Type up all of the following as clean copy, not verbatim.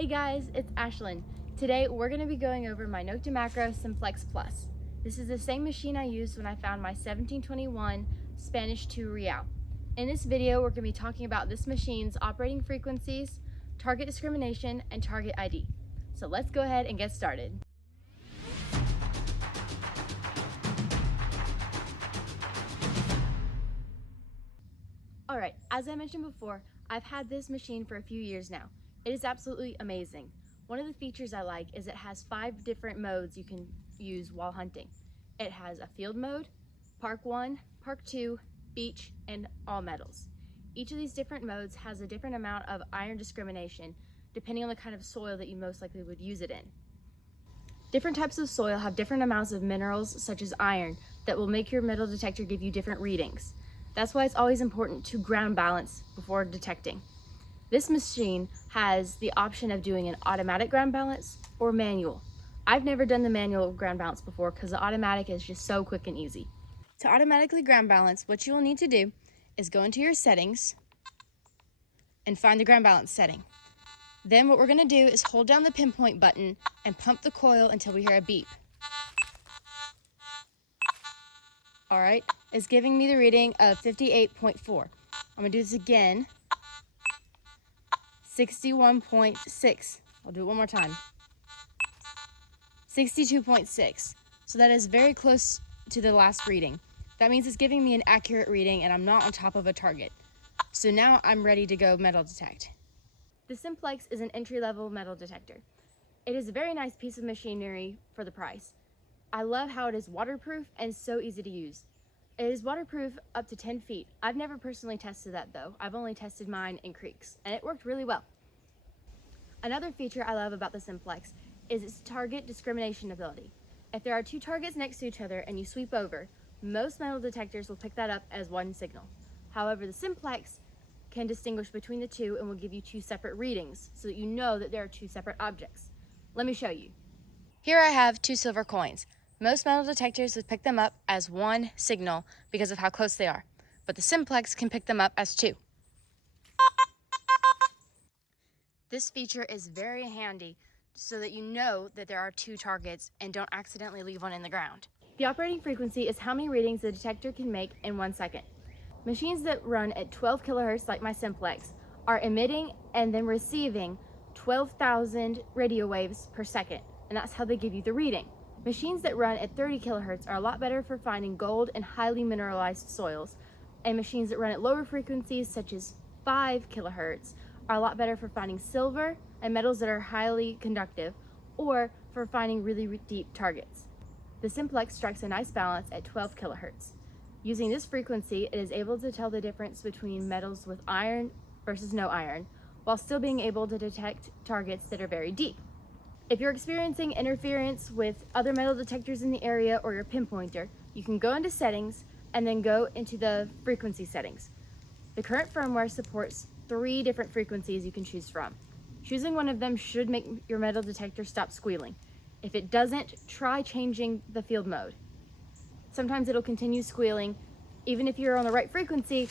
Hey guys, it's Ashlyn. Today we're going to be going over my Nokta Makro Simplex Plus. This is the same machine I used when I found my 1721 Spanish 2 Real. In this video, we're going to be talking about this machine's operating frequencies, target discrimination, and target ID. So let's go ahead and get started. Alright, as I mentioned before, I've had this machine for a few years now. It is absolutely amazing. One of the features I like is it has 5 different modes you can use while hunting. It has a field mode, park 1, park 2, beach, and all metals. Each of these different modes has a different amount of iron discrimination depending on the kind of soil that you most likely would use it in. Different types of soil have different amounts of minerals such as iron that will make your metal detector give you different readings. That's why it's always important to ground balance before detecting. This machine has the option of doing an automatic ground balance or manual. I've never done the manual ground balance before because the automatic is just so quick and easy. To automatically ground balance, what you will need to do is go into your settings and find the ground balance setting. Then what we're going to do is hold down the pinpoint button and pump the coil until we hear a beep. Alright, it's giving me the reading of 58.4. I'm going to do this again. 61.6. I'll do it one more time. 62.6. So that is very close to the last reading. That means it's giving me an accurate reading and I'm not on top of a target. So now I'm ready to go metal detect. The Simplex is an entry-level metal detector. It is a very nice piece of machinery for the price. I love how it is waterproof and so easy to use. It is waterproof up to 10 feet. I've never personally tested that though. I've only tested mine in creeks and it worked really well. Another feature I love about the Simplex is its target discrimination ability. If there are 2 targets next to each other and you sweep over, most metal detectors will pick that up as one signal. However, the Simplex can distinguish between the 2 and will give you 2 separate readings so that you know that there are 2 separate objects. Let me show you. Here I have 2 silver coins. Most metal detectors would pick them up as one signal because of how close they are, but the Simplex can pick them up as 2. This feature is very handy so that you know that there are 2 targets and don't accidentally leave one in the ground. The operating frequency is how many readings the detector can make in 1 second. Machines that run at 12 kilohertz like my Simplex are emitting and then receiving 12,000 radio waves per second, and that's how they give you the reading. Machines that run at 30 kilohertz are a lot better for finding gold and highly mineralized soils, and machines that run at lower frequencies such as 5 kilohertz are a lot better for finding silver and metals that are highly conductive or for finding really deep targets. The Simplex strikes a nice balance at 12 kilohertz. Using this frequency, it is able to tell the difference between metals with iron versus no iron, while still being able to detect targets that are very deep. If you're experiencing interference with other metal detectors in the area or your pinpointer, you can go into settings and then go into the frequency settings. The current firmware supports 3 different frequencies you can choose from. Choosing one of them should make your metal detector stop squealing. If it doesn't, try changing the field mode. Sometimes it'll continue squealing, even if you're on the right frequency,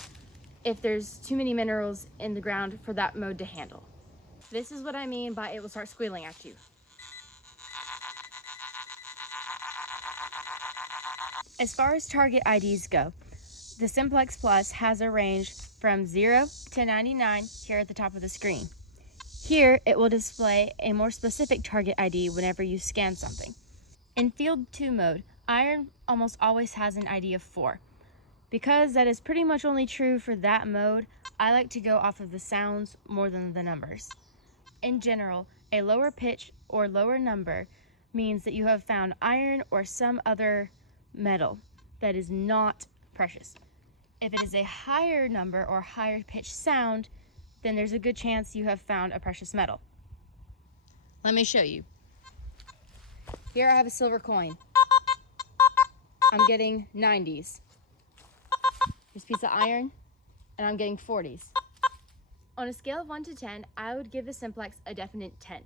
if there's too many minerals in the ground for that mode to handle. This is what I mean by it will start squealing at you. As far as target IDs go, the Simplex Plus has a range from 0 to 99 here at the top of the screen. Here, it will display a more specific target ID whenever you scan something. In Field 2 mode, iron almost always has an ID of 4. Because that is pretty much only true for that mode, I like to go off of the sounds more than the numbers. In general, a lower pitch or lower number means that you have found iron or some other metal that is not precious. If it is a higher number or higher pitch sound, then there's a good chance you have found a precious metal. Let me show you. Here I have a silver coin. I'm getting 90s. Here's a piece of iron, and I'm getting 40s. On a scale of 1 to 10, I would give the Simplex a definite 10.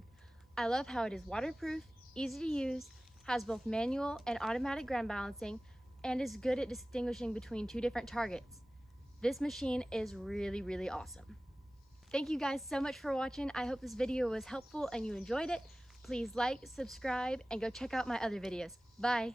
I love how it is waterproof, easy to use, has both manual and automatic ground balancing, and is good at distinguishing between 2 different targets. This machine is really awesome. Thank you guys so much for watching. I hope this video was helpful and you enjoyed it. Please like, subscribe, and go check out my other videos. Bye.